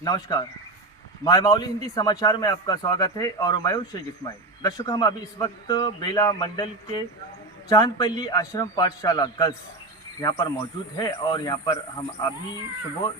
नमस्कार। मायमावली हिंदी समाचार में आपका स्वागत है और मैं हूं शेख इस्माइल। दर्शकों, हम अभी इस वक्त बेला मंडल के चांदपल्ली आश्रम पाठशाला गर्ल्स यहाँ पर मौजूद है और यहाँ पर हम अभी सुबह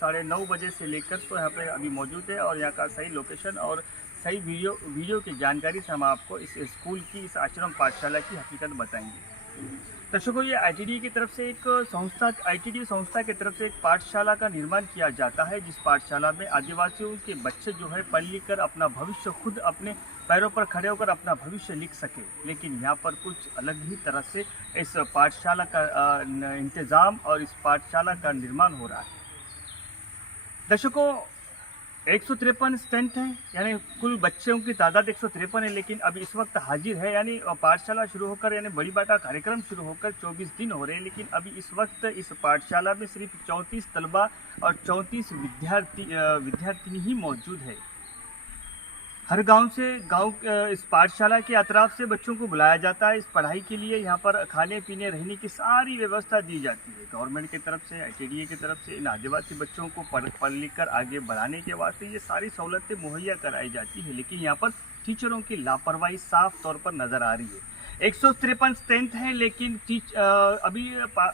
9:30 बजे से लेकर तो यहाँ पे अभी मौजूद है और यहाँ का सही लोकेशन और सही वीडियो की जानकारी से हम आपको इस स्कूल की, इस आश्रम पाठशाला की हकीकत बताएंगे। दर्शकों, ये आईटीडी की तरफ से एक संस्था, आईटीडी संस्था की तरफ से एक पाठशाला का निर्माण किया जाता है, जिस पाठशाला में आदिवासियों के बच्चे जो है पढ़ लिख कर अपना भविष्य, खुद अपने पैरों पर खड़े होकर अपना भविष्य लिख सके। लेकिन यहाँ पर कुछ अलग ही तरह से इस पाठशाला का इंतज़ाम और इस पाठशाला का निर्माण हो रहा है। दर्शकों, 153 स्ट्रेंथ है, यानी कुल बच्चों की तादाद 153 है, लेकिन अभी इस वक्त हाजिर है, यानी पाठशाला शुरू होकर, यानी बड़ी बाटा कार्यक्रम शुरू होकर 24 दिन हो रहे हैं, लेकिन अभी इस वक्त इस पाठशाला में सिर्फ 34 तलबा और 34 विद्यार्थी ही मौजूद है। हर गांव से इस पाठशाला के अतराफ से बच्चों को बुलाया जाता है इस पढ़ाई के लिए। यहाँ पर खाने पीने रहने की सारी व्यवस्था दी जाती है गवर्नमेंट की तरफ से, आईटीडीए की तरफ से। इन आदिवासी बच्चों को पढ़ लिख कर आगे बढ़ाने के वास्ते ये सारी सहूलतें मुहैया कराई जाती है, लेकिन यहाँ पर टीचरों की लापरवाही साफ तौर पर नज़र आ रही है। 153 स्ट्रेंथ है, लेकिन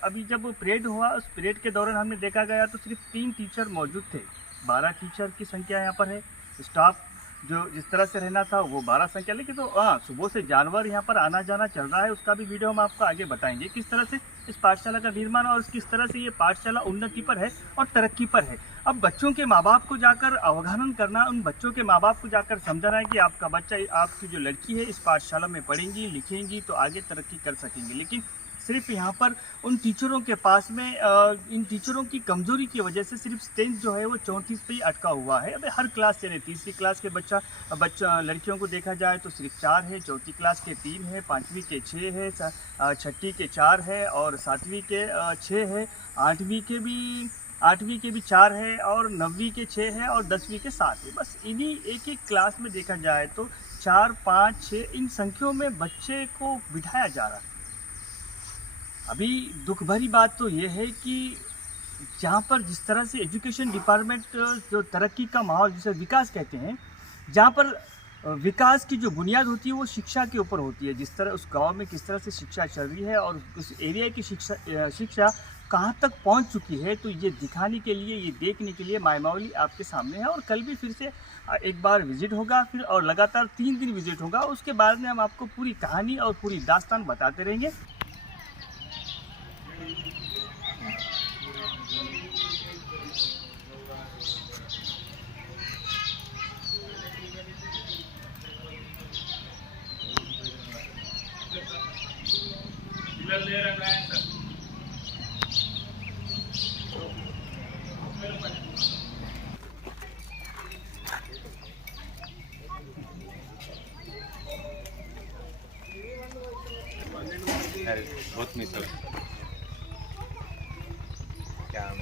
अभी जब परेड हुआ, उस परेड के दौरान हमने देखा गया तो सिर्फ 3 टीचर मौजूद थे। 12 टीचर की संख्या यहाँ पर है। स्टाफ जो जिस तरह से रहना था वो 12 संख्या, लेकिन तो सुबह से जानवर यहाँ पर आना जाना चल रहा है, उसका भी वीडियो हम आपको आगे बताएंगे, किस तरह से इस पाठशाला का निर्माण और किस तरह से ये पाठशाला उन्नति पर है और तरक्की पर है। अब बच्चों के माँ बाप को जाकर अवगाहन करना, उन बच्चों के माँ बाप को जाकर समझाना है कि आपका बच्चा, आपकी जो लड़की है इस पाठशाला में पढ़ेंगी लिखेंगी तो आगे तरक्की कर सकेंगे। लेकिन सिर्फ यहाँ पर उन टीचरों के पास में इन टीचरों की कमज़ोरी की वजह से सिर्फ स्ट्रेंथ जो है वो 34 पे ही अटका हुआ है। अबे हर क्लास, यानी तीसरी क्लास के बच्चा लड़कियों को देखा जाए तो सिर्फ 4 है, चौथी क्लास के 3 है, 5वीं के 6 है, छठी के 4 है और 7वीं के 6 है, 8वीं के भी 4 है और 9वीं के 6 है और 10वीं के 7 है। बस इन्हीं एक क्लास में देखा जाए तो 4, 5, 6 इन संख्याओं में बच्चे को बिठाया जा रहा है। अभी दुख भरी बात तो ये है कि जहाँ पर जिस तरह से एजुकेशन डिपार्टमेंट जो तरक्की का माहौल, जिसे विकास कहते हैं, जहाँ पर विकास की जो बुनियाद होती है वो शिक्षा के ऊपर होती है। जिस तरह उस गांव में किस तरह से शिक्षा चल रही है और उस एरिया की शिक्षा कहाँ तक पहुँच चुकी है, तो ये दिखाने के लिए, ये देखने के लिए मायमावली आपके सामने है। और कल भी फिर से एक बार विजिट होगा, फिर और लगातार 3 दिन विजिट होगा। उसके बाद में हम आपको पूरी कहानी और पूरी दास्तान बताते रहेंगे। अरे बहुत मिस हो क्या हो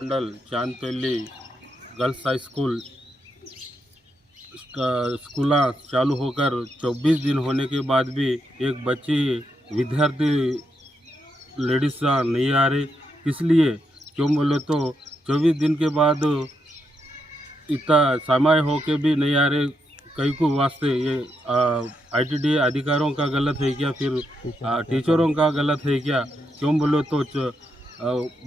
मंडल चांदपल्ली गर्ल्स हाई स्कूल स्कूल चालू होकर 24 दिन होने के बाद भी एक बच्ची विद्यार्थी लेडीज नहीं आ रही। किस लिए क्यों बोले तो 24 दिन के बाद इतना समय हो के भी नहीं आ रहे। कई को वास्ते ये ITD अधिकारियों का गलत है क्या, फिर टीचरों का गलत है क्या? क्यों बोलो तो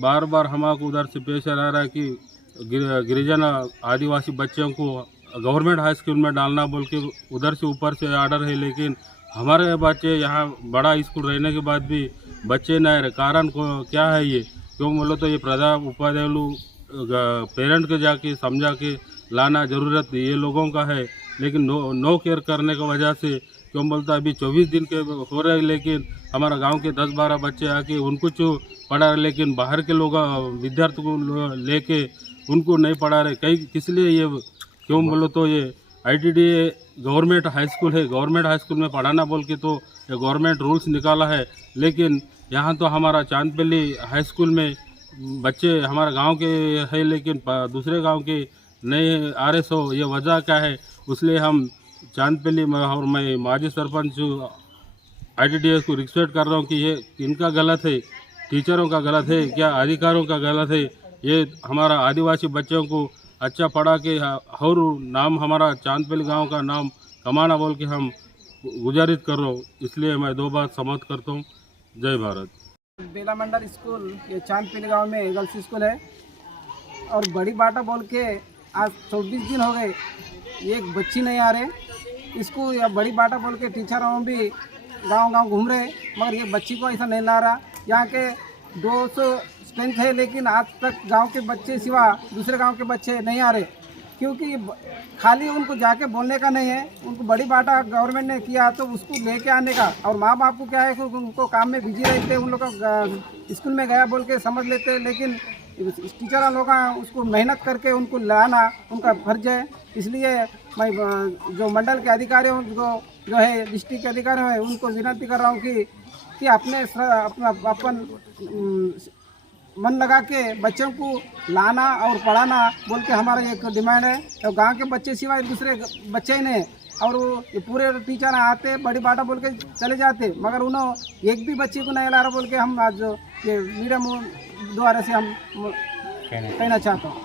बार बार हमारे उधर से पेश आ रहा है कि गिरिजन आदिवासी बच्चों को गवर्नमेंट हाई स्कूल में डालना बोल के उधर से ऊपर से ऑर्डर है, लेकिन हमारे बच्चे यहाँ बड़ा स्कूल रहने के बाद भी बच्चे न रहे। कारण को क्या है ये? क्यों बोलो तो ये प्रधान उपाध्याय पेरेंट के जाके समझा के लाना ज़रूरत ये लोगों का है, लेकिन नो केयर करने की वजह से क्यों बोलता अभी 24 दिन के हो रहे, लेकिन हमारा गांव के 10-12 बच्चे आके उनको जो पढ़ा रहे, लेकिन बाहर के लोग विद्यार्थी को लेके उनको नहीं पढ़ा रहे। कई किस लिए ये? क्यों बोलो तो ये ITD गवर्नमेंट हाई स्कूल है, गवर्नमेंट हाई स्कूल में पढ़ाना बोल के तो ये गवर्नमेंट रूल्स निकाला है, लेकिन यहाँ तो हमारा चांदपल्ली हाई स्कूल में बच्चे हमारा गांव के है, लेकिन दूसरे गांव के नहीं आ रहे। सो ये वजह क्या है? इसलिए हम चांदपल्ली में और मैं माजी सरपंच ITDS को रिक्वेस्ट कर रहा हूँ कि ये इनका गलत है, टीचरों का गलत है क्या, अधिकारियों का गलत है? ये हमारा आदिवासी बच्चों को अच्छा पढ़ा के और नाम हमारा चांदपल्ली गांव का नाम कमाना बोल के हम गुजारिश कर रहा हूँ। इसलिए मैं 2 बात समाप्त करता हूँ। जय भारत। बेला मंडल स्कूल ये चांदपल्ली गांव में गर्ल्स स्कूल है और बड़ी बाटा बोल के आज 24 दिन हो गए, एक बच्ची नहीं आ रहे स्कूल। या बड़ी बाटा बोल के टीचरों भी गांव-गांव घूम रहे, मगर ये बच्ची को ऐसा नहीं ला रहा। यहाँ के 200 स्ट्रेंथ है, लेकिन आज तक गांव के बच्चे सिवा दूसरे गांव के बच्चे नहीं आ रहे, क्योंकि खाली उनको जाके बोलने का नहीं है। उनको बड़ी बाटा गवर्नमेंट ने किया तो उसको लेके आने का, और माँ बाप को क्या है कि उनको काम में बिजी रहते, उन लोग का स्कूल में गया बोल के समझ लेते, लेकिन टीचर लोग उसको मेहनत करके उनको लाना उनका फर्ज है। इसलिए मैं जो मंडल के अधिकारियों को जो है डिस्ट्रिक्ट के अधिकारी हैं उनको विनती कर रहा हूँ कि अपन मन लगा के बच्चों को लाना और पढ़ाना बोल के हमारा एक डिमांड है। तो गांव के बच्चे सिवाय दूसरे बच्चे ही नहीं, और ये पूरे टीचर आते बड़ी बाटा बोल के चले जाते, मगर उन्होंने एक भी बच्चे को नहीं ला रहा बोल के हम आज ये मीडिया द्वारा से हम कहना चाहता हूँ।